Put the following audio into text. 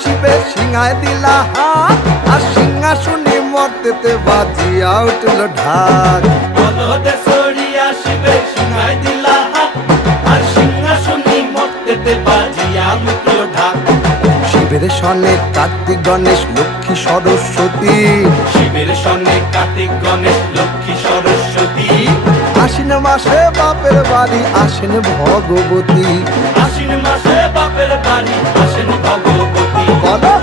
শিবে সিংহায় দিলা হাত আর সিংহাসনে মর্তেতে বাজিয়া উঠল ঢাক। বলদে সরিয়া শিবে সিংহায় দিলা হাত আর সিংহাসনে মর্তেতে বাজিয়া উঠল ঢাক। শিবের সনে কার্তিক গণেশ লক্ষ্মী সরস্বতী, শিবের সনে কার্তিক গণেশ লক্ষ্মী সরস্বতী। আশ্বিন মাসে বাপের বাড়ি আসেন ভগবতী। আশ্বিন মাসে বাপের বাড়ি আসেন ভগবতী। বলো